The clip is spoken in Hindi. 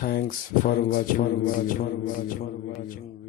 Thanks for watching.